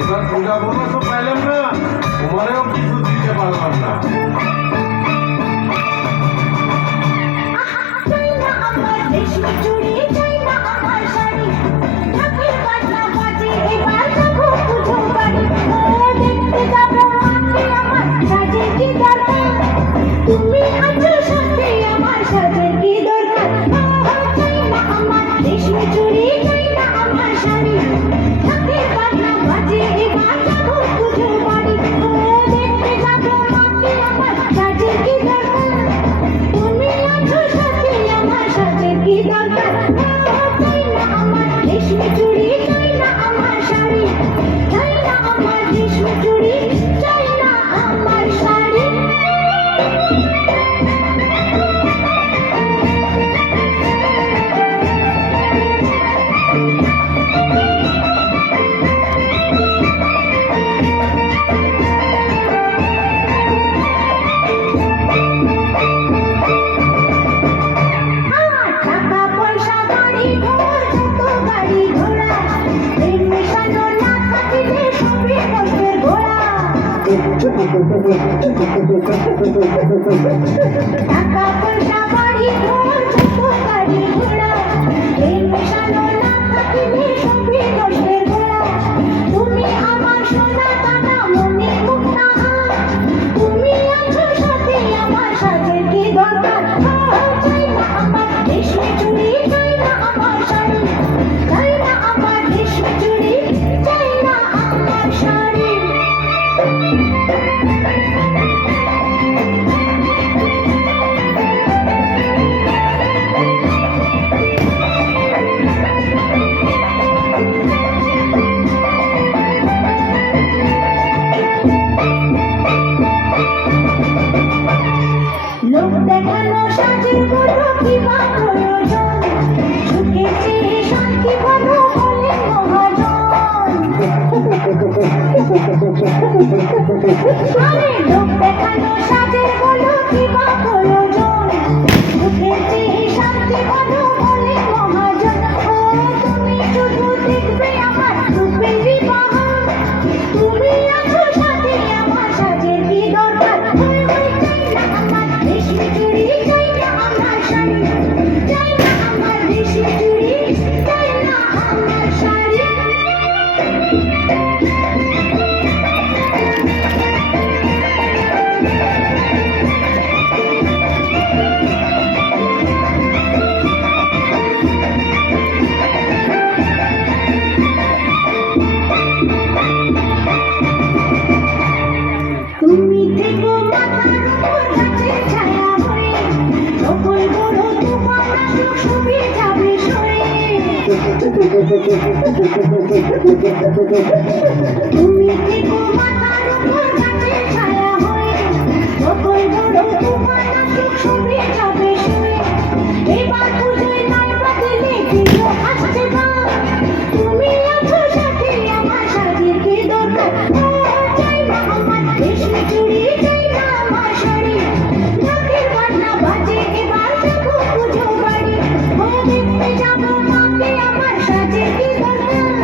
এবার পূজা বোনাস পাইলাম না, তোমারেও কিছু দিতে পারলাম না। তুমি আছো সাথে আমার সাজের কি দরকার, চাই না আমার রেশমি চুড়ি, চাই না আমার শাড়ি, ঢাকের বাজনা বাজে এবার যাবো পুজোর বাড়ি, দেখতে যাবো মাকে আমার সাজের কি দরকার, তুমি আছো সাথে আমার সাজের কি দরকার, চাই না আমার রেশমি চুড়ি, চাই না আমার শাড়ি, চাই না আমার রেশমি চুড়ি, চাই না আমার শাড়ি। টাকা পয়সা গাড়ি ঘোড়া, যত গাড়ি ঘোড়া, প্রেম মেশানো না থাকিলে সবই বসবে ঘোড়া। টাকা পয়সা গাড়ি ঘোড়া, যত গাড়ি ঘোড়া, প্রেম মেশানো না থাকিলে সবই বসবে ঘোড়া। তুমি আমার সোনা দানা মনে মুক্তা, তুমি আছো সাথে আমার সাজের কি দরকার, চাই না আমার রেশমি চুড়ি, চাই না আমার শাড়ি, চাই না আমার রেশমি চুড়ি, চাই না আমার শাড়ি। লোক দেখানো সাজের বড় কি বা প্রয়োজন, সুখে চেয়ে শান্তি বলো বলে মহাজন। আরে লোক দেখানো সাজের বলো কি বা প্রয়োজন, সুখে চেয়ে শান্তি বলো বলে মহাজন। ও তুমি শুধু দেখবে আমার রূপেরই বাহার, তুমি আছো সাথে আমার সাজের কি দরকার, চাই না আমার রেশমি চুড়ি, চাই না আমার শাড়ি, চাই না আমার রেশমি চুড়ি, চাই না আমার শাড়ি। তুমি থেকো মাথার উপর গাছের ছায়া হয়ে, সকল বড় তোমার আসুক সবই যাবে সয়ে। তুমি থেকো মাথার উপর গাছের ছায়া হয়ে, সকল বড় তোমার আসুক সবই যাবে সয়ে। এবার পুজোয় নাই বাতিলে দিল আসছে না, তুমি আছো সাথে আমার সাজের কি দরকার, চাই না আমার রেশমি চুড়ি, চাই না আমার শাড়ি, ঢাকের বাজনা বাজে এবার যাবো পুজোর বাড়ি, দেখতে যাবো মাকে আমার সাজের কি দরকার,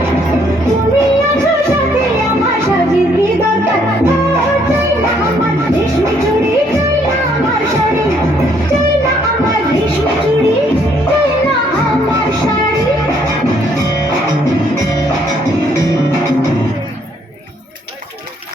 তুমি আছো সাথে আমার সাজের কি দরকার, চাই না আমার রেশমি চুড়ি, চাই না আমার শাড়ি, চাই না আমার রেশমি চুড়ি, চাই না আমার শাড়ি।